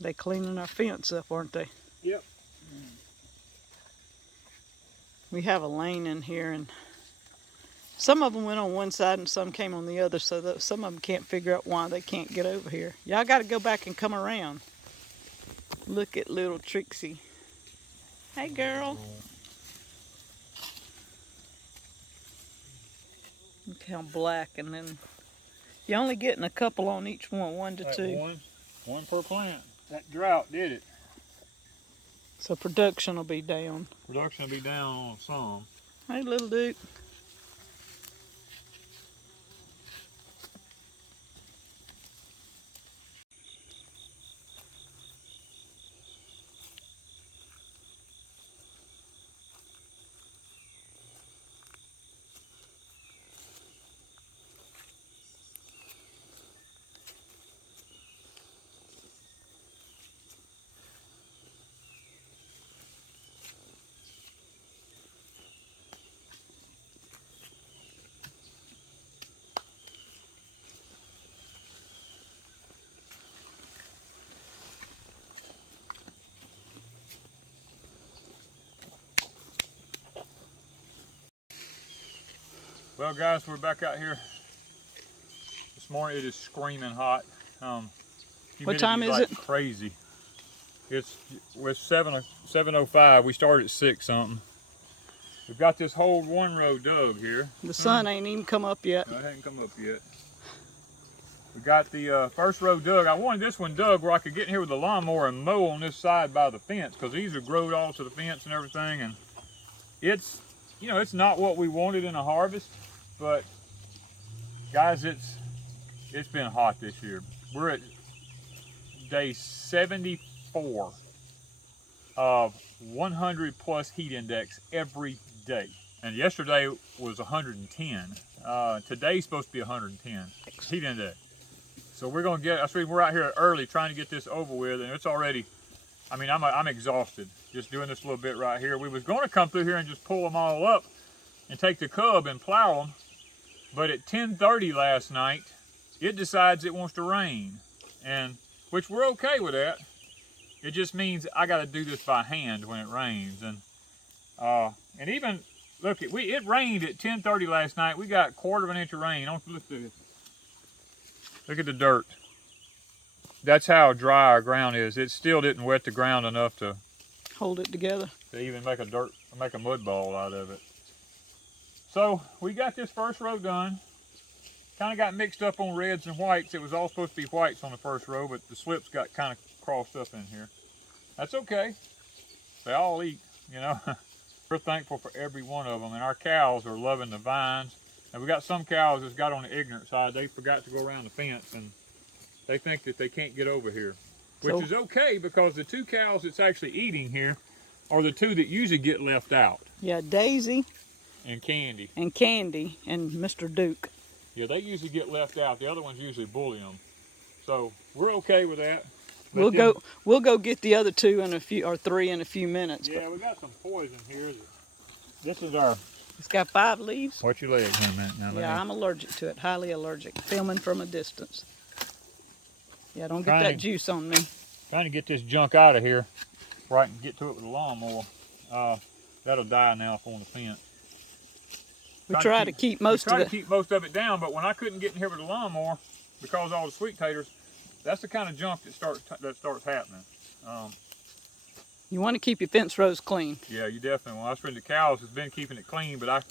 They cleaning our fence up, aren't they? Yep. We have a lane in here, and some of them went on one side and some came on the other, so that some of them can't figure out why they can't get over here. Y'all got to go back and come around. Look at little Trixie. Hey, girl. Look how black, and then you're only getting a couple on each one, 1 to 2. One per plant. That drought did it. So production will be down. Production will be down on some. Hey, little Duke. Well, guys, we're back out here this morning. It is screaming hot. What time is it? Crazy. It's 7:05. We started at 6 something. We've got this whole 1 row dug here. The sun ain't even come up yet. No, it hasn't come up yet. We got the first row dug. I wanted this one dug where I could get in here with a lawnmower and mow on this side by the fence, because these are growed all to the fence and everything. And it's, you know, it's not what we wanted in a harvest, but guys, it's been hot this year. We're at day 74 of 100 plus heat index every day. And yesterday was 110. Today's supposed to be 110 heat index. So we're gonna get, I see we're out here early trying to get this over with, and it's already, I mean, I'm exhausted just doing this little bit right here. We was gonna come through here and just pull them all up and take the cub and plow them, but at 10:30 last night, it decides it wants to rain, and which we're okay with that. It just means I got to do this by hand when it rains, and even look, it rained at 10:30 last night. We got 1/4 inch of rain. Look at the dirt. That's how dry our ground is. It still didn't wet the ground enough to Hold it together. To even make a mud ball out of it. So we got this first row done. Kind of got mixed up on reds and whites. It was all supposed to be whites on the first row, but the slips got kind of crossed up in here. That's okay. They all eat, you know. We're thankful for every one of them, and our cows are loving the vines. And we got some cows that's got on the ignorant side. They forgot to go around the fence, and they think that they can't get over here, which is okay, because the 2 cows that's actually eating here are the 2 that usually get left out. Yeah, Daisy and Candy. And Candy and Mr. Duke. Yeah, they usually get left out. The other ones usually bully them. So we're okay with that. We'll go get the other 2 in a few, or 3 in a few minutes. Yeah, we got some poison here. This is our. It's got 5 leaves. Watch your legs in a minute now. Yeah, I'm allergic to it. Highly allergic. Filming from a distance. Yeah, don't get that juice on me. Trying to get this junk out of here where I can get to it with a lawnmower. That'll die now up on the fence. We try to keep most of it. Try to keep most of it down, but when I couldn't get in here with a lawnmower because of all the sweet taters, that's the kind of junk that starts happening. You want to keep your fence rows clean. Yeah, you definitely want. The cows has been keeping it clean, but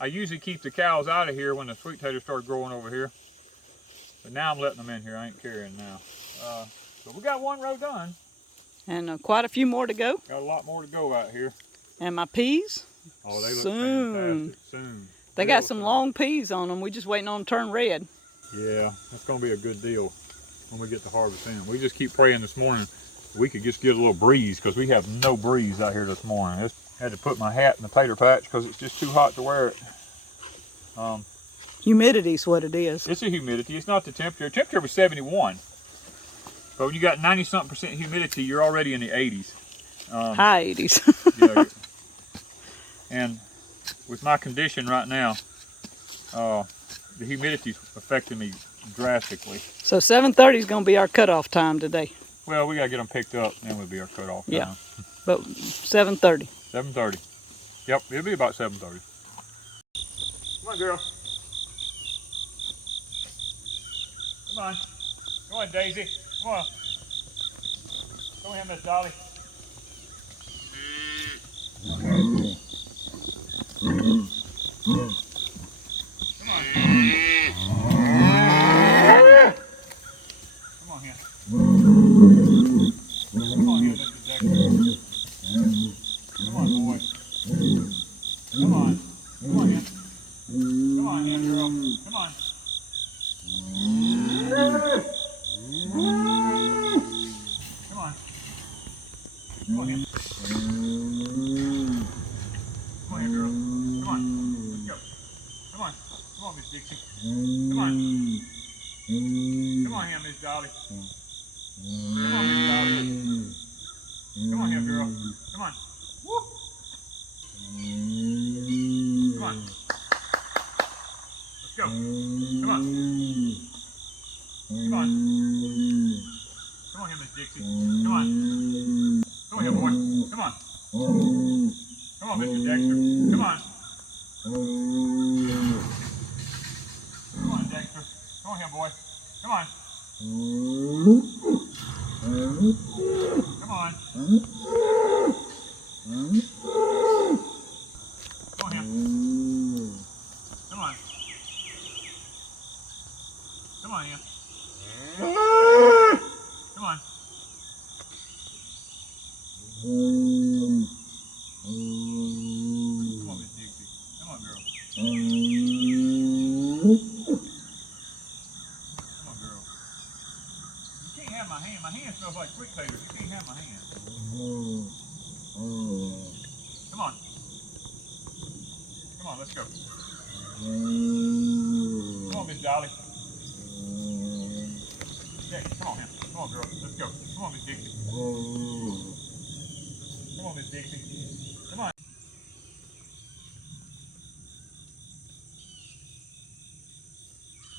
I usually keep the cows out of here when the sweet taters start growing over here. But now I'm letting them in here. I ain't carrying now. So we got 1 row done. And quite a few more to go. Got a lot more to go out here. And my peas? Oh, they look fantastic. Soon. They got some long peas on them. We're just waiting on them to turn red. Yeah, that's going to be a good deal when we get the harvest in. We just keep praying this morning we could just get a little breeze, because we have no breeze out here this morning. I had to put my hat in the tater patch because it's just too hot to wear it. Humidity's what it is. It's the humidity. It's not the temperature. The temperature was 71. But when you got 90-something% humidity, you're already in the 80s. High 80s. Yeah. And with my condition right now, the humidity's affecting me drastically. So 7:30 is going to be our cutoff time today. Well, we gotta get them picked up, and then we'll be our cutoff time. Yeah, but 7:30. 7:30. Yep, it'll be about 7:30. Come on, girl. Come on. Come on, Daisy. Come on. Come here, Miss Dolly. Come on. Come on here. Come on here, Mr. Dexter. Come on, boy. Come on. Come on here. Come on here, girl. Come on. Come on. Come on here. Come on here, girl. Come on. Let's go. Come on. Come on, Miss Dixie. Come on. Come on here, Miss Dolly. Come on, Miss Dolly. Come on here, girl. Come on. Woo. Come on. Let's go. Come on. Come on. Come on here, Miss Dixie. Come on. Come on here, boy. Come on. Come on, Mr. Dexter. Come on. Come on, Dexter. Come on here, boy. Come on. Come on. Come on here. Come on. Come on here. Come on. Come on, Miss Dixie. Come on, girl. Come on, girl. You can't have my hand. My hand smells like sweet potatoes. You can't have my hand. Come on. Come on, let's go. Come on, Miss Dolly. Hey, come on here. Come on, girl. Let's go. Come on, Miss Dixie. Come on, Miss Dixie. Come on.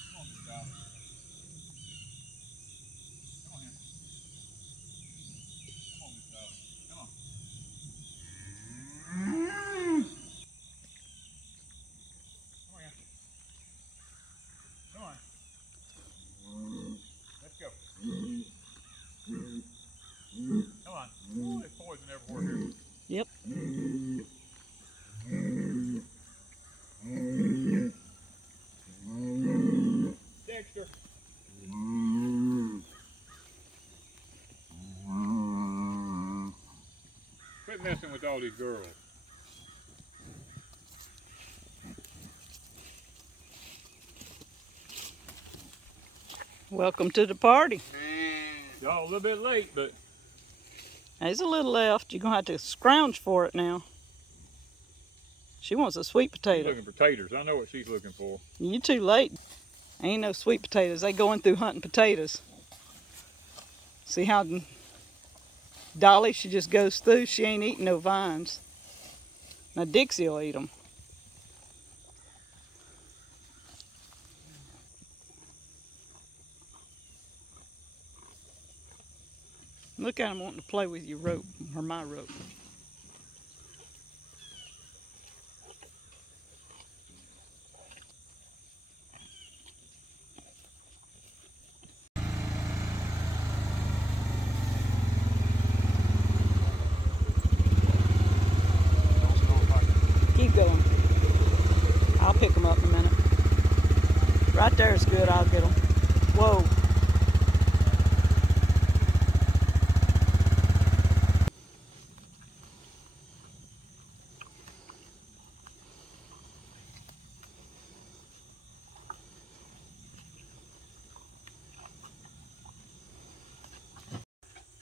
Come on, Miss Dolly. Come on here. Come on, Miss Dolly. Come on. Come on here. Come on. Let's go. Come on. Ooh, there's poison everywhere here. Yep. Dexter. Quit messing with all these girls. Welcome to the party. Y'all a little bit late, but There's a little left. You're going to have to scrounge for it now. She wants a sweet she's potato. looking for taters. I know what she's looking for. You too late. Ain't no sweet potatoes. They going through hunting potatoes. See how Dolly, she just goes through. She ain't eating no vines. Now Dixie will eat them. Look at him wanting to play with your rope, or my rope. Keep going. I'll pick them up in a minute. Right there is good. I'll get them. Whoa.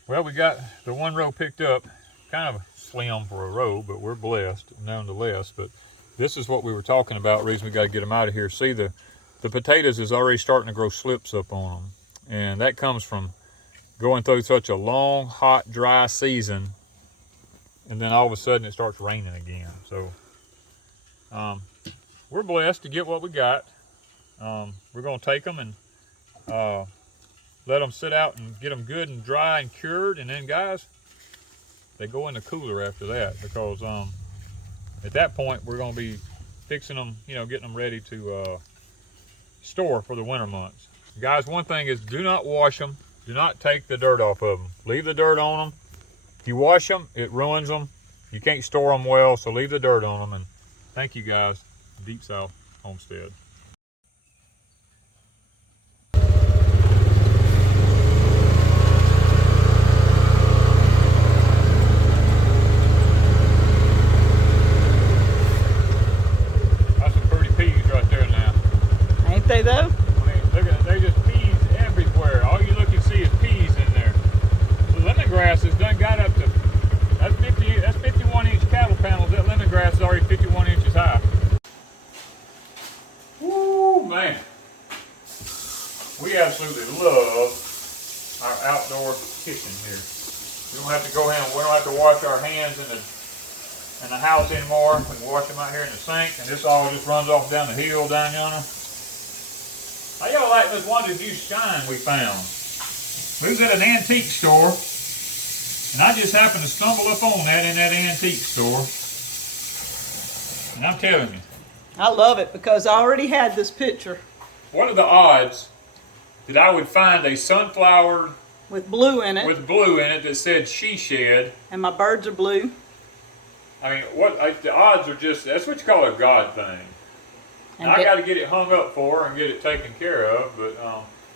Well, we got the one row picked up. Kind of slim for a row, but we're blessed nonetheless. But this is what we were talking about. Reason we got to get them out of here. See, the potatoes is already starting to grow slips up on them, and that comes from going through such a long, hot, dry season, and then all of a sudden it starts raining again. So we're blessed to get what we got. We're going to take them and let them sit out and get them good and dry and cured, and then guys, they go in the cooler after that, because at that point we're going to be fixing them, you know, getting them ready to store for the winter months. Guys, one thing is, do not wash them. Do not take the dirt off of them. Leave the dirt on them. If you wash them, it ruins them. You can't store them well, so leave the dirt on them. And thank you guys, Deep South Homestead. That's some pretty peas right there now. Ain't they though? I mean, look at it. They just peas everywhere. All you look and see is peas in there. The lemongrass has done got up to, that's 51-inch cattle panels. That lemongrass is already 51 inches high. Woo, man. We absolutely love our outdoor kitchen here. We don't have to go in, we don't have to wash our hands in the house anymore. We can wash them out here in the sink, and this all just runs off down the hill down yonder. How y'all like this Wanda's new shine we found? We was at an antique store, and I just happened to stumble up on that in that antique store. And I'm telling you, I love it because I already had this picture. what are the odds that I would find a sunflower With blue in it. with blue in it that said she shed? And my birds are blue. I mean, the odds are just, that's what you call a God thing. And I got to get it hung up for her and get it taken care of, but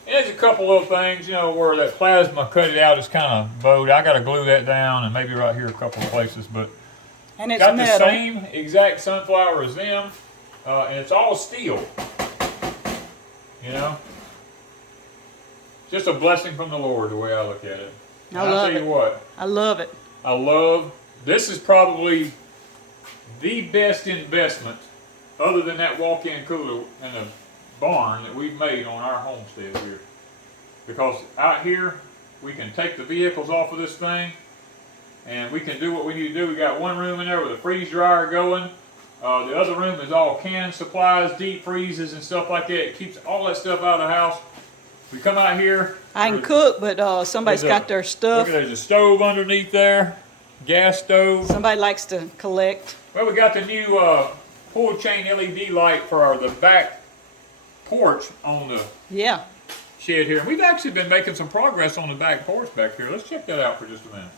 there's a couple little things, you know, where that plasma cut it out is kind of bowed. I got to glue that down, and maybe right here a couple of places, but And it's got metal. the same exact sunflower as them, and it's all steel. You know, just a blessing from the Lord, the way I look at it. And I love tell you it. what, I love it. I love, this is probably the best investment, other than that walk-in cooler and the barn, that we've made on our homestead here. Because out here, we can take the vehicles off of this thing, and we can do what we need to do. We got one room in there with a freeze dryer going. The other room is all canned supplies, deep freezes and stuff like that. It keeps all that stuff out of the house. We come out here. I can cook, but somebody's got their stuff. Look, there's a stove underneath there, gas stove. Somebody likes to collect. Well, we got the new pull chain LED light for the back porch on the shed here. We've actually been making some progress on the back porch back here. Let's check that out for just a minute.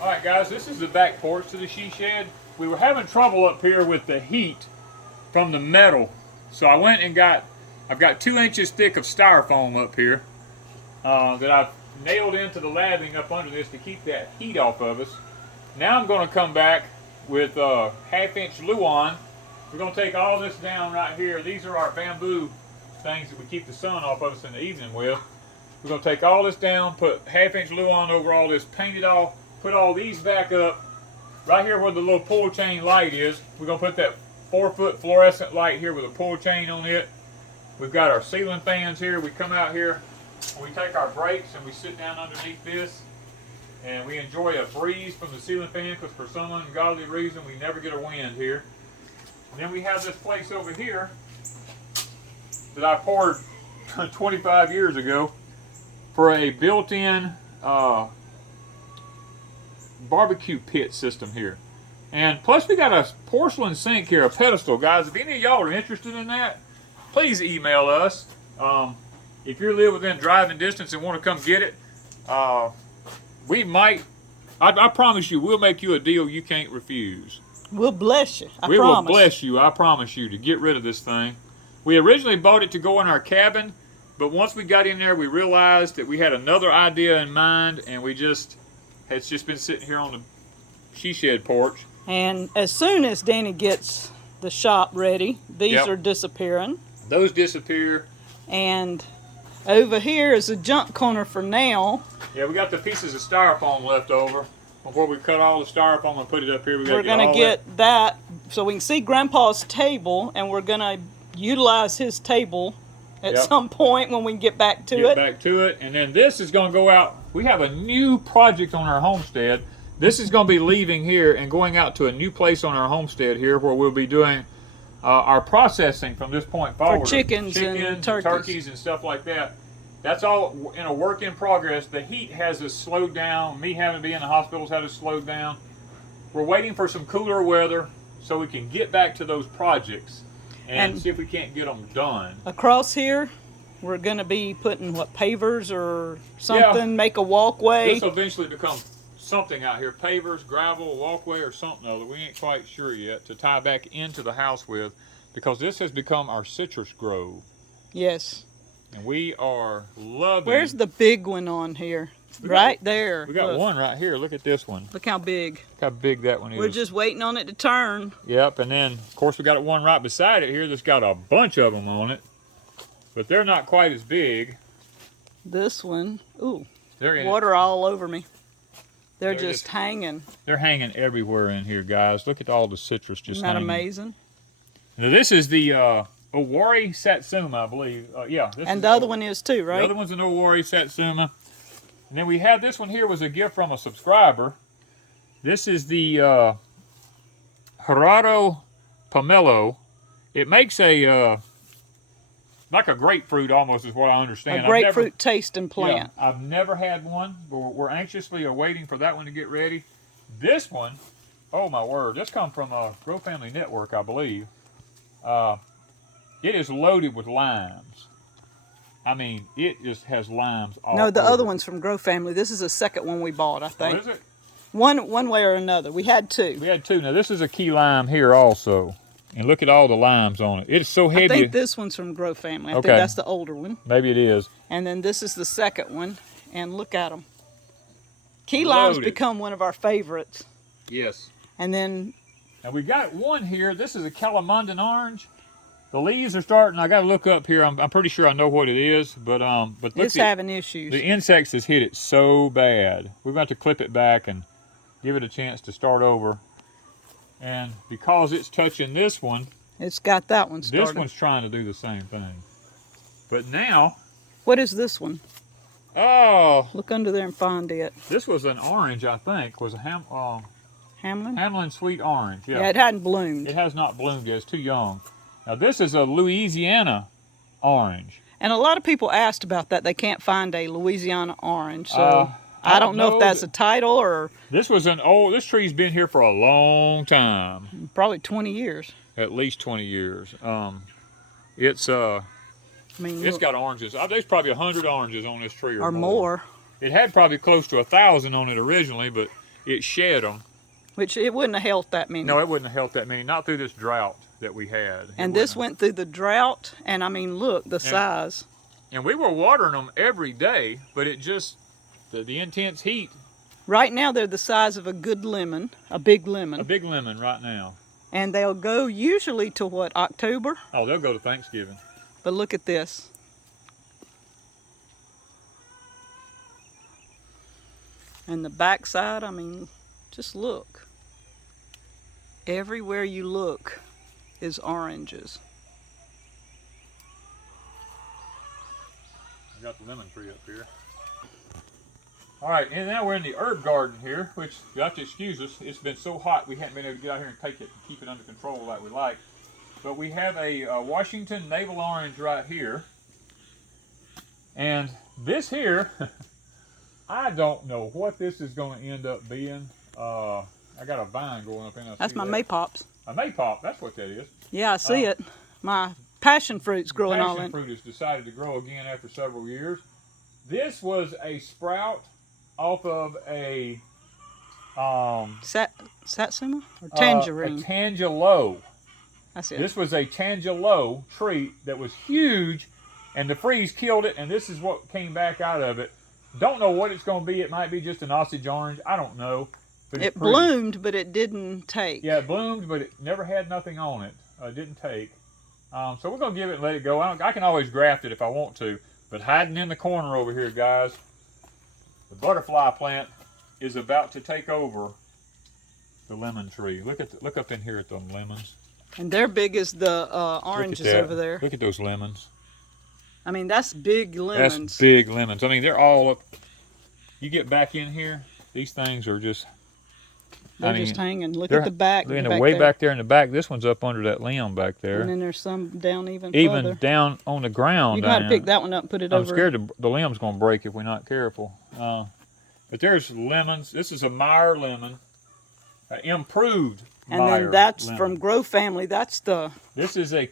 All right, guys, this is the back porch to the she shed. We were having trouble up here with the heat from the metal, so I went and I've got 2 inches thick of styrofoam up here that I've nailed into the lathing up under this to keep that heat off of us. Now I'm going to come back with 1/2-inch Luan. We're going to take all this down right here. These are our bamboo things that we keep the sun off of us in the evening with. We're going to take all this down, put 1/2-inch Luan over all this, paint it off, put all these back up. Right here where the little pull chain light is, we're going to put that 4-foot fluorescent light here with a pull chain on it. We've got our ceiling fans here. We come out here, we take our breaks and we sit down underneath this, and we enjoy a breeze from the ceiling fan, because for some ungodly reason we never get a wind here. And then we have this place over here that I poured 25 years ago for a built-in barbecue pit system here. And plus we got a porcelain sink here, a pedestal. Guys, if any of y'all are interested in that, please email us. If you live within driving distance and want to come get it, we might, I promise you, we'll make you a deal you can't refuse. We'll bless you, I promise. We will bless you, I promise you, to get rid of this thing. We originally bought it to go in our cabin, but once we got in there, we realized that we had another idea in mind, and it's just been sitting here on the she shed porch. And as soon as Danny gets the shop ready, these are disappearing. Those disappear. And over here is a junk corner for now. Yeah, we got the pieces of styrofoam left over. Before we cut all the styrofoam and put it up here, we're going to get that so we can see Grandpa's table, and we're going to utilize his table at some point when we get back to it. And then this is going to go out. We have a new project on our homestead. This is going to be leaving here and going out to a new place on our homestead here, where we'll be doing our processing from this point forward. chickens and turkeys and stuff like that. That's all in a work in progress. The heat has us slowed down. Me having to be in the hospitals had us slowed down. We're waiting for some cooler weather so we can get back to those projects and see if we can't get them done. Across here, we're going to be putting, what, pavers or something, make a walkway. This will eventually become something out here, pavers, gravel, walkway, or something other. We ain't quite sure yet to tie back into the house with, because this has become our citrus grove. Yes. And we are loving. Where's the big one on here? Right there. We got one right here. Look at this one. Look how big. Look how big that one is. We're just waiting on it to turn. Yep, and then, of course, we got one right beside it here that's got a bunch of them on it. But they're not quite as big. This one, ooh, they're water all over me. They're just hanging. They're hanging everywhere in here, guys. Look at all the citrus just hanging. Isn't that amazing? Now, this is the Owari Satsuma, I believe. Yeah. And the other one is too, right? The other one's an Owari Satsuma. And then we have this one here was a gift from a subscriber. This is the Gerardo Pomelo. It makes a like a grapefruit almost is what I understand. A grapefruit tasting plant. Yeah, I've never had one, but we're anxiously awaiting for that one to get ready. This one, oh my word, this comes from Grow Family Network, I believe. It is loaded with limes. I mean, it just has limes all over. No, the other one's from Grow Family. This is the second one we bought, I think. Oh, is it? One way or another. We had two. We had two. Now, this is a key lime here also. And look at all the limes on it. It's so heavy. I think this one's from Grow Family. I think that's the older one. Maybe it is. And then this is the second one. And look at them. Key limes become one of our favorites. Yes. And then... Now, we got one here. This is a Calamandan orange. The leaves are starting. I got to look up here. I'm pretty sure I know what it is, but look, it's having issues. The insects has hit it so bad. We're going to clip it back and give it a chance to start over. And because it's touching this one, it's got that one started. This one's trying to do the same thing. But now, what is this one? Oh, look under there and find it. This was an orange, I think. Was a Hamlin? Hamlin sweet orange. Yeah. Yeah, it hadn't bloomed. It has not bloomed yet. It's too young. Now, this is a Louisiana orange. And a lot of people asked about that. They can't find a Louisiana orange. So I don't know if that's a title or... This tree's been here for a long time. Probably 20 years. At least 20 years. It's got oranges. There's probably 100 oranges on this tree or more. It had probably close to 1,000 on it originally, but it shed them. Which it wouldn't have helped that many. No, it wouldn't have helped that many. Not through this drought that we had. And this went through the drought, and I mean, look, the size. And we were watering them every day, but it just, the intense heat. Right now, they're the size of a good lemon, a big lemon. A big lemon right now. And they'll go usually to what, October? Oh, they'll go to Thanksgiving. But look at this. And the backside, I mean, just look. Everywhere you look is oranges. I got the lemon tree up here. All right, and now we're in the herb garden here, which you have to excuse us. It's been so hot we haven't been able to get out here and take it and keep it under control like we like. But we have a Washington navel orange right here. And this here, I don't know what this is going to end up being. I got a vine going up in there. That's my maypops. A maypop, that's what that is. Yeah, I see it. My passion fruit's growing all in. Passion fruit has decided to grow again after several years. This was a sprout off of a Satsuma or tangerine? A tangelo. That's it. This was a tangelo tree that was huge, and the freeze killed it, and this is what came back out of it. Don't know what it's going to be. It might be just an Osage orange. I don't know. But it bloomed, but it didn't take. Yeah, it bloomed, but it never had nothing on it. It didn't take. So we're going to give it and let it go. I can always graft it if I want to, but hiding in the corner over here, guys, the butterfly plant is about to take over the lemon tree. Look up in here at them lemons. And they're big as the oranges over there. Look at those lemons. I mean, that's big lemons. That's big lemons. I mean, they're all up. You get back in here, these things are just... They're just hanging. Look at the back. They're way back there in the back. This one's up under that limb back there. And then there's some down even Even further. down on the ground. You got to pick that one up and put it over. I'm scared the limb's going to break if we're not careful. But there's lemons. This is a Meyer lemon. Improved And Meyer then that's lemon. from Grow Family. That's the... This is a...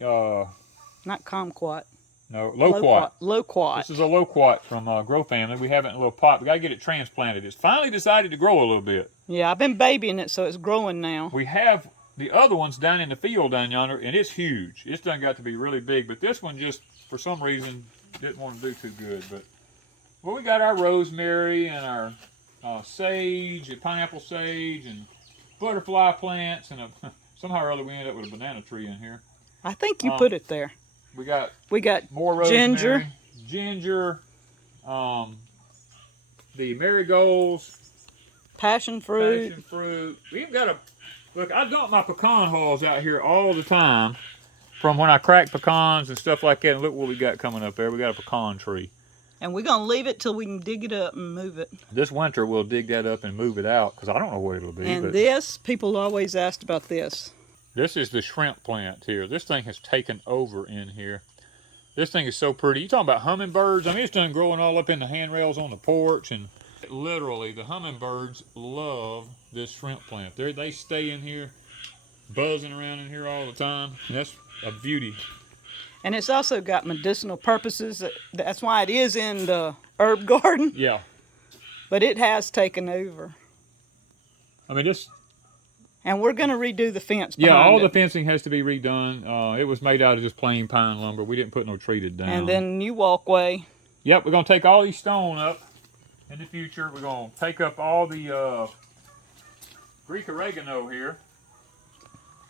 not kumquat. No, loquat. Loquat. This is a loquat from Grow Family. We have it in a little pot. We got to get it transplanted. It's finally decided to grow a little bit. Yeah, I've been babying it, so it's growing now. We have the other ones down in the field down yonder, and it's huge. It's done got to be really big, but this one just, for some reason, didn't want to do too good. But well, we got our rosemary and our sage, and pineapple sage, and butterfly plants, and somehow or other we ended up with a banana tree in here. I think you put it there. We got more rosemary, ginger, the marigolds, passion fruit. We even got look, I dump my pecan hulls out here all the time from when I crack pecans and stuff like that. And look what we got coming up there. We got a pecan tree. And we're going to leave it till we can dig it up and move it. This winter we'll dig that up and move it out because I don't know what it'll be. And this, people always asked about this. This is the shrimp plant here. This thing has taken over in here. This thing is so pretty. You talking about hummingbirds? I mean, it's done growing all up in the handrails on the porch. And literally, the hummingbirds love this shrimp plant. They stay in here, buzzing around in here all the time. And that's a beauty. And it's also got medicinal purposes. That's why it is in the herb garden. Yeah. But it has taken over. I mean, this... And we're going to redo the fence behind it. all the fencing has to be redone. It was made out of just plain pine lumber. We didn't put no treated down. And then new walkway. Yep, we're going to take all these stone up in the future. We're going to take up all the Greek oregano here.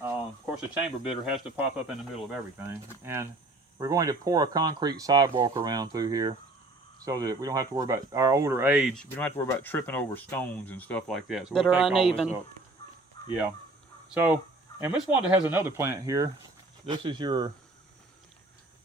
Of course, the chamber bitter has to pop up in the middle of everything. And we're going to pour a concrete sidewalk around through here so that we don't have to worry about our older age. We don't have to worry about tripping over stones and stuff like that. So that we'll are take uneven. all this up. Yeah. So, and Miss Wanda has another plant here. This is your...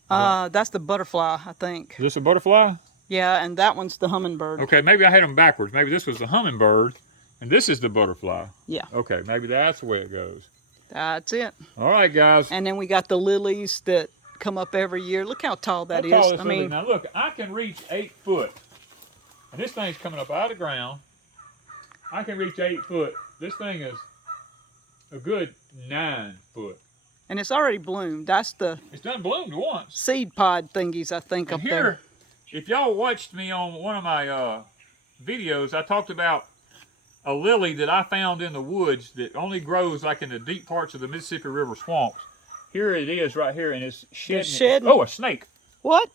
that's the butterfly, I think. Is this a butterfly? Yeah, and that one's the hummingbird. Okay, maybe I had them backwards. Maybe this was the hummingbird, and this is the butterfly. Yeah. Okay, maybe that's the way it goes. That's it. All right, guys. And then we got the lilies that come up every year. Look how tall that is. I mean, now look, I can reach 8 foot, and this thing's coming up out of the ground. I can reach 8 foot. This thing is a good 9 foot. And it's already bloomed. That's the... It's done bloomed once. Seed pod thingies, I think, and up there. If y'all watched me on one of my videos, I talked about a lily that I found in the woods that only grows like in the deep parts of the Mississippi River swamps. Here it is right here, and it's shedding. Oh, a snake. What?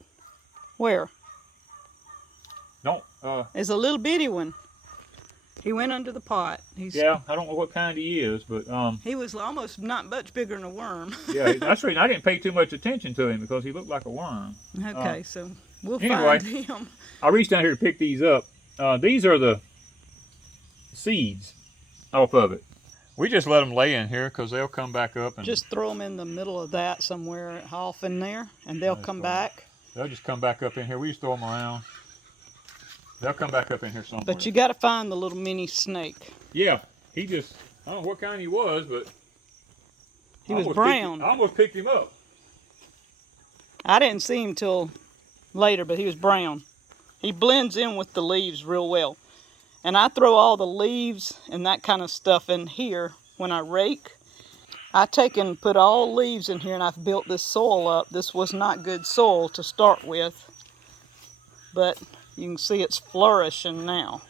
Where? Don't. It's a little bitty one. He went under the pot. Yeah, I don't know what kind he is, but he was almost not much bigger than a worm. Yeah, that's the reason I didn't pay too much attention to him because he looked like a worm. Okay, so we'll find him. I reached down here to pick these up. These are the seeds off of it. We just let them lay in here because they'll come back up and just throw them in the middle of that somewhere off in there, and they'll come back. They'll just come back up in here. We just throw them around. They'll come back up in here somewhere. But you got to find the little mini snake. Yeah, he just, I don't know what kind he was, but he was brown. I almost picked him up. I didn't see him till later, but he was brown. He blends in with the leaves real well. And I throw all the leaves and that kind of stuff in here when I rake. I take and put all leaves in here, and I've built this soil up. This was not good soil to start with, but you can see it's flourishing now.